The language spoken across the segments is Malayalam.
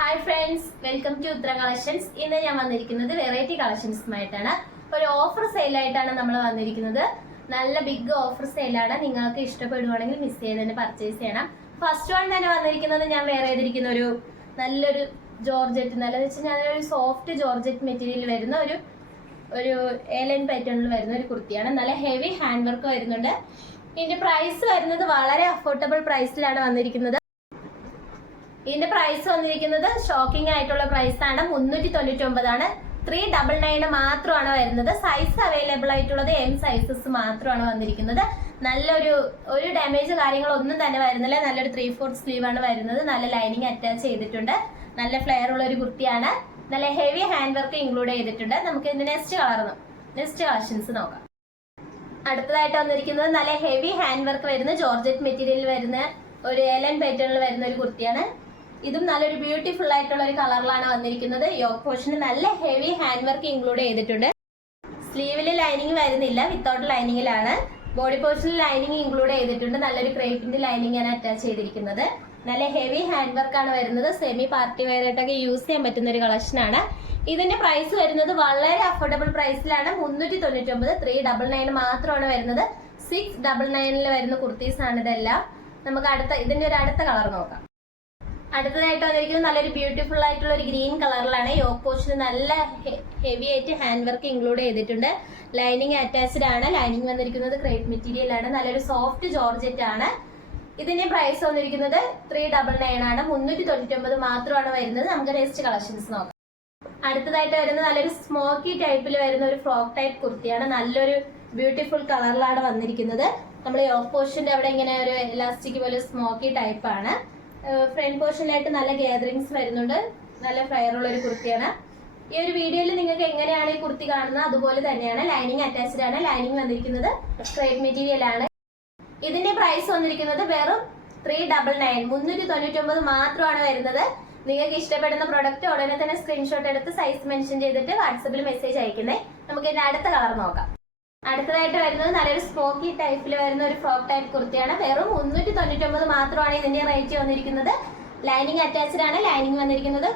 Hi friends, welcome to Uthara collections. ഇന്ന് ഞാൻ വന്നിരിക്കുന്നത് വെറൈറ്റി കളക്ഷൻസുമായിട്ടാണ്. ഒരു ഓഫർ സെയിലായിട്ടാണ് നമ്മൾ വന്നിരിക്കുന്നത്. നല്ല ബിഗ് ഓഫർ സെയിലാണ്. നിങ്ങൾക്ക് ഇഷ്ടപ്പെടുവാണെങ്കിൽ മിസ് ചെയ്ത് തന്നെ പർച്ചേസ് ചെയ്യണം. ഫസ്റ്റ് വൺ തന്നെ വന്നിരിക്കുന്നത് ഞാൻ വേറെ ചെയ്തിരിക്കുന്ന ഒരു നല്ലൊരു ജോർജറ്റ്, നല്ലതെന്ന് വെച്ച് കഴിഞ്ഞാൽ ഒരു സോഫ്റ്റ് ജോർജറ്റ് മെറ്റീരിയൽ വരുന്ന ഒരു ഏലൻ പാറ്റേണിൽ വരുന്ന ഒരു കുർത്തിയാണ്. നല്ല ഹെവി ഹാൻഡ് വർക്ക് വരുന്നുണ്ട്. ഇതിന്റെ പ്രൈസ് വരുന്നത് വളരെ അഫോർഡബിൾ പ്രൈസിലാണ് വന്നിരിക്കുന്നത്. ഇതിന്റെ പ്രൈസ് വന്നിരിക്കുന്നത് ഷോക്കിംഗ് ആയിട്ടുള്ള പ്രൈസ് ആണ്. 399 ആണ്. 399 മാത്രമാണ് വരുന്നത്. സൈസ് അവൈലബിൾ ആയിട്ടുള്ളത് M സൈസസ് മാത്രമാണ് വന്നിരിക്കുന്നത്. ഒരു ഡാമേജ് കാര്യങ്ങളൊന്നും തന്നെ വരുന്നില്ല. നല്ലൊരു 3/4 സ്ലീവ് ആണ് വരുന്നത്. നല്ല ലൈനിങ് അറ്റാച്ച് ചെയ്തിട്ടുണ്ട്. നല്ല ഫ്ലെയർ ഉള്ള ഒരു കുർത്തിയാണ്. നല്ല ഹെവി ഹാൻഡ് വർക്ക് ഇൻക്ലൂഡ് ചെയ്തിട്ടുണ്ട്. നമുക്ക് ഇതിന്റെ നെക്സ്റ്റ് കളക്ഷൻസ് നോക്കാം. അടുത്തതായിട്ട് വന്നിരിക്കുന്നത് നല്ല ഹെവി ഹാൻഡ് വർക്ക് വരുന്ന ജോർജറ്റ് മെറ്റീരിയൽ വരുന്ന ഒരു ഏലൻ പാറ്റേണിൽ വരുന്ന ഒരു കുർത്തിയാണ്. ഇതും നല്ലൊരു ബ്യൂട്ടിഫുൾ ആയിട്ടുള്ള ഒരു കളറിലാണ് വന്നിരിക്കുന്നത്. യോക്ക് പോർഷന് നല്ല ഹെവി ഹാൻഡ് വർക്ക് ഇൻക്ലൂഡ് ചെയ്തിട്ടുണ്ട്. സ്ലീവില് ലൈനിങ് വരുന്നില്ല, വിത്തൗട്ട് ലൈനിങ്ങിലാണ്. ബോഡി പോർഷനിൽ ലൈനിങ് ഇൻക്ലൂഡ് ചെയ്തിട്ടുണ്ട്. നല്ലൊരു ക്രേപ്പിന്റെ ലൈനിങ് ആണ് അറ്റാച്ച് ചെയ്തിരിക്കുന്നത്. നല്ല ഹെവി ഹാൻഡ് വർക്ക് ആണ് വരുന്നത്. സെമി പാർട്ടി വെയർ ആയിട്ടൊക്കെ യൂസ് ചെയ്യാൻ പറ്റുന്ന ഒരു കളക്ഷൻ ആണ്. ഇതിന്റെ പ്രൈസ് വരുന്നത് വളരെ അഫോർഡബിൾ പ്രൈസിലാണ്. 399, 399 മാത്രമാണ് വരുന്നത്. 699 വരുന്ന കുർത്തീസ് ആണ് ഇതെല്ലാം. നമുക്ക് ഇതിന്റെ ഒരു അടുത്ത കളർ നോക്കാം. അടുത്തതായിട്ട് വന്നിരിക്കുന്നത് നല്ലൊരു ബ്യൂട്ടിഫുൾ ആയിട്ടുള്ള ഒരു ഗ്രീൻ കളറിലാണ്. യോക്ക് പോർഷന് നല്ല ഹെവി ആയിട്ട് ഹാൻഡ് വർക്ക് ഇൻക്ലൂഡ് ചെയ്തിട്ടുണ്ട്. ലൈനിങ് അറ്റാച്ച്ഡ് ആണ്. ലൈനിങ് വന്നിരിക്കുന്നത് ക്രേപ്പ് മെറ്റീരിയൽ ആണ്. നല്ലൊരു സോഫ്റ്റ് ജോർജറ്റ് ആണ്. ഇതിന്റെ പ്രൈസ് വന്നിരിക്കുന്നത് 399 ആണ്. 399 മാത്രമാണ് വരുന്നത്. നമുക്ക് നെക്സ്റ്റ് കളക്ഷൻസ് നോക്കാം. അടുത്തതായിട്ട് വരുന്നത് നല്ലൊരു സ്മോക്കി ടൈപ്പിൽ വരുന്ന ഒരു ഫ്രോക്ക് ടൈപ്പ് കുർത്തിയാണ്. നല്ലൊരു ബ്യൂട്ടിഫുൾ കളറിലാണ് വന്നിരിക്കുന്നത്. നമ്മൾ യോക്ക് പോർഷന്റെ അവിടെ ഇങ്ങനെ ഒരു എലാസ്റ്റിക് പോലെ സ്മോക്കി ടൈപ്പ് ആണ്. ഫ്രണ്ട് പോർഷനിലായിട്ട് നല്ല ഗാദറിങ്സ് വരുന്നുണ്ട്. നല്ല ഫ്ലെയർ ഉള്ള ഒരു കുർത്തിയാണ്. ഈ ഒരു വീഡിയോയിൽ നിങ്ങൾക്ക് എങ്ങനെയാണ് ഈ കുർത്തി കാണുന്നത് അതുപോലെ തന്നെയാണ്. ലൈനിങ് അറ്റാച്ച്ഡ് ആണ്. ലൈനിങ് വന്നിരിക്കുന്നത് ക്രേപ്പ് മെറ്റീരിയൽ ആണ്. ഇതിന്റെ പ്രൈസ് വന്നിരിക്കുന്നത് വെറും 399, 399 മാത്രമാണ് വരുന്നത്. നിങ്ങൾക്ക് ഇഷ്ടപ്പെടുന്ന പ്രൊഡക്റ്റ് ഉടനെ തന്നെ സ്ക്രീൻഷോട്ട് എടുത്ത് സൈസ് മെൻഷൻ ചെയ്തിട്ട് വാട്സപ്പിൽ മെസ്സേജ് അയക്കുന്നേ. നമുക്ക് ഇതിന്റെ അടുത്ത കളർ നോക്കാം. അടുത്തതായിട്ട് വരുന്നത് നല്ലൊരു സ്മോക്കി ടൈപ്പിൽ വരുന്ന ഒരു ഫ്രോക്ക് ടൈപ്പ് കുർത്തിയാണ്. വെറും 399 മാത്രമാണ് ഇതിന്റെ റേറ്റ് വന്നിരിക്കുന്നത്. ലൈനിങ് അറ്റാച്ച്ഡ് ആണ്. ലൈനിങ് വന്നിരിക്കുന്നത്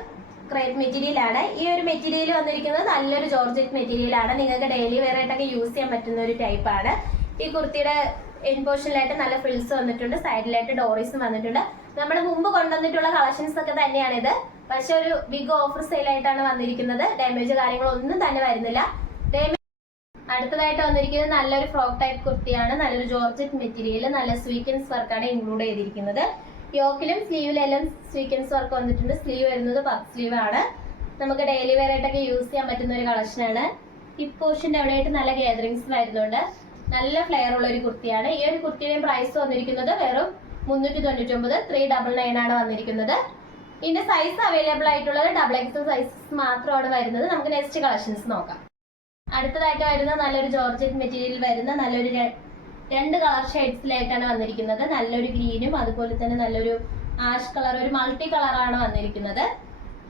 ക്രേപ്പ് മെറ്റീരിയൽ ആണ്. ഈ ഒരു മെറ്റീരിയൽ വന്നിരിക്കുന്നത് നല്ലൊരു ജോർജറ്റ് മെറ്റീരിയൽ ആണ്. നിങ്ങൾക്ക് ഡെയിലി വെയർ ആയിട്ടൊക്കെ യൂസ് ചെയ്യാൻ പറ്റുന്ന ഒരു ടൈപ്പ് ആണ്. ഈ കുർത്തിയുടെ എൻഡ് പോർഷനിലായിട്ട് നല്ല ഫ്രിൽസ് വന്നിട്ടുണ്ട്. സൈഡിലായിട്ട് ഡോറീസും വന്നിട്ടുണ്ട്. നമ്മൾ മുമ്പ് കൊണ്ടുവന്നിട്ടുള്ള കളക്ഷൻസ് ഒക്കെ തന്നെയാണ് ഇത്. പക്ഷെ ഒരു ബിഗ് ഓഫർ സെയിൽ ആയിട്ടാണ് വന്നിരിക്കുന്നത്. ഡാമേജ് കാര്യങ്ങളൊന്നും തന്നെ വരുന്നില്ല. അടുത്തതായിട്ട് വന്നിരിക്കുന്നത് നല്ലൊരു ഫ്രോക്ക് ടൈപ്പ് കുർത്തിയാണ്. നല്ലൊരു ജോർജറ്റ് മെറ്റീരിയൽ, നല്ല സ്വീക്കൻസ് വർക്കാണ് ഇൻക്ലൂഡ് ചെയ്തിരിക്കുന്നത്. യോക്കിലും സ്ലീവിലെല്ലാം സ്വീക്കൻസ് വർക്ക് വന്നിട്ടുണ്ട്. സ്ലീവ് വരുന്നത് പഫ് സ്ലീവ് ആണ്. നമുക്ക് ഡെയിലി വെയർ ആയിട്ടൊക്കെ യൂസ് ചെയ്യാൻ പറ്റുന്ന ഒരു കളക്ഷനാണ്. ഹിപ്പ് പോർഷന്റെ അവിടെയായിട്ട് നല്ല ഗാദറിങ്സ് വരുന്നുണ്ട്. നല്ല ഫ്ലെയർ ഉള്ള ഒരു കുർത്തിയാണ്. ഈ ഒരു കുർത്തിയുടെ പ്രൈസ് വന്നിരിക്കുന്നത് വെറും 399, 399 ആണ് വന്നിരിക്കുന്നത്. ഇതിന്റെ സൈസ് അവൈലബിൾ ആയിട്ടുള്ളത് XXL സൈസസ് മാത്രമാണ് വരുന്നത്. നമുക്ക് നെക്സ്റ്റ് കളക്ഷൻസ് നോക്കാം. അടുത്തതായിട്ട് വരുന്ന നല്ലൊരു ജോർജറ്റ് മെറ്റീരിയൽ വരുന്ന നല്ലൊരു 2 കളർ ഷെയ്ഡ്സിലായിട്ടാണ് വന്നിരിക്കുന്നത്. നല്ലൊരു ഗ്രീനും അതുപോലെ തന്നെ നല്ലൊരു ആഷ് കളർ, ഒരു മൾട്ടി കളറാണ് വന്നിരിക്കുന്നത്.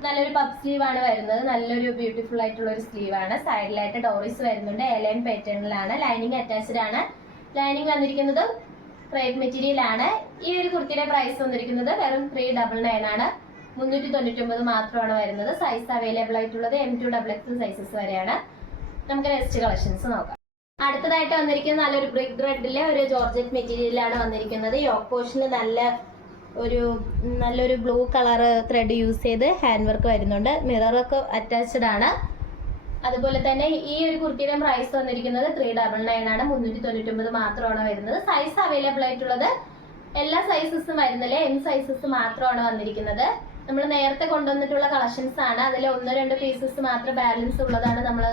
നല്ലൊരു പഫ് സ്ലീവ് ആണ് വരുന്നത്. നല്ലൊരു ബ്യൂട്ടിഫുൾ ആയിട്ടുള്ള ഒരു സ്ലീവ് ആണ്. സൈഡിലായിട്ട് ഡോറീസ് വരുന്നുണ്ട്. എലൈൻ പാറ്റേണിലാണ്. ലൈനിങ് അറ്റാച്ച്ഡ് ആണ്. ലൈനിങ് വന്നിരിക്കുന്നത് ക്രേപ്പ് മെറ്റീരിയൽ ആണ്. ഈ ഒരു കുർത്തിയുടെ പ്രൈസ് വന്നിരിക്കുന്നത് വെറും 399 ആണ്. 399 മാത്രമാണ് വരുന്നത്. സൈസ് അവൈലബിൾ ആയിട്ടുള്ളത് M2 XXL സൈസസ് വരെയാണ്. നമുക്ക് നെക്സ്റ്റ് കളക്ഷൻസ് നോക്കാം. അടുത്തതായിട്ട് വന്നിരിക്കുന്നത് നല്ലൊരു ബ്രിക്ക് റെഡിലെ ഒരു ജോർജറ്റ് മെറ്റീരിയലാണ് വന്നിരിക്കുന്നത്. യോക്ക് പോർഷനിൽ നല്ലൊരു ബ്ലൂ കളർ ത്രെഡ് യൂസ് ചെയ്ത് ഹാൻഡ് വർക്ക് വരുന്നുണ്ട്. മിററൊക്കെ അറ്റാച്ച്ഡ് ആണ്. അതുപോലെ തന്നെ ഈ ഒരു കുർത്തിയുടെ പ്രൈസ് വന്നിരിക്കുന്നത് 399 ആണ്. 399 മാത്രമാണ് വരുന്നത്. സൈസ് അവൈലബിൾ ആയിട്ടുള്ളത് എല്ലാ സൈസസും വരുന്നില്ല, M സൈസസ് മാത്രമാണ് വന്നിരിക്കുന്നത്. നമ്മൾ നേരത്തെ കൊണ്ടുവന്നിട്ടുള്ള കളക്ഷൻസ് ആണ്. അതിൽ 1-2 പീസസ് മാത്രം ബാലൻസ് ഉള്ളതാണ് നമ്മൾ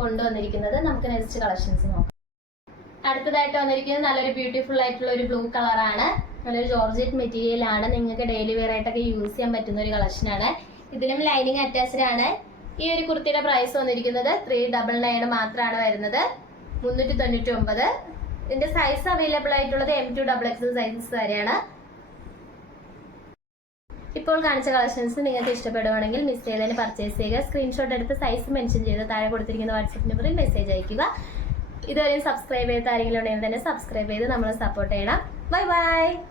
കൊണ്ടുവന്നിരിക്കുന്നത്. നമുക്ക് നെക്സ്റ്റ് കളക്ഷൻസ് നോക്കാം. അടുത്തതായിട്ട് വന്നിരിക്കുന്നത് നല്ലൊരു ബ്യൂട്ടിഫുൾ ആയിട്ടുള്ള ഒരു ബ്ലൂ കളറാണ്. നല്ലൊരു ജോർജറ്റ് മെറ്റീരിയൽ ആണ്. നിങ്ങൾക്ക് ഡെയിലി വെയർ ആയിട്ടൊക്കെ യൂസ് ചെയ്യാൻ പറ്റുന്ന ഒരു കളക്ഷനാണ്. ഇതിനും ലൈനിങ് അറ്റാച്ച്ഡ് ആണ്. ഈ ഒരു കുർത്തിയുടെ പ്രൈസ് വന്നിരിക്കുന്നത് 399 മാത്രമാണ് വരുന്നത്. 399. ഇതിന്റെ സൈസ് അവൈലബിൾ ആയിട്ടുള്ളത് M2 XXL സൈസസ് വരെയാണ്. ഇപ്പോൾ കാണിച്ച കളക്ഷൻസ് നിങ്ങൾക്ക് ഇഷ്ടപ്പെടുവാണെങ്കിൽ മിസ് ചെയ്തതിന് പർച്ചേസ് ചെയ്യുക. സ്ക്രീൻഷോട്ട് എടുത്ത് സൈസ് മെൻഷൻ ചെയ്ത് താഴെ കൊടുത്തിരിക്കുന്ന വാട്സ്ആപ്പ് നമ്പറിൽ മെസ്സേജ് അയയ്ക്കുക. ഇതുവരെയും സബ്സ്ക്രൈബ് ചെയ്ത ആരെങ്കിലും ഉണ്ടെങ്കിൽ തന്നെ സബ്സ്ക്രൈബ് ചെയ്ത് നമ്മളെ സപ്പോർട്ട് ചെയ്യണം. Bye bye.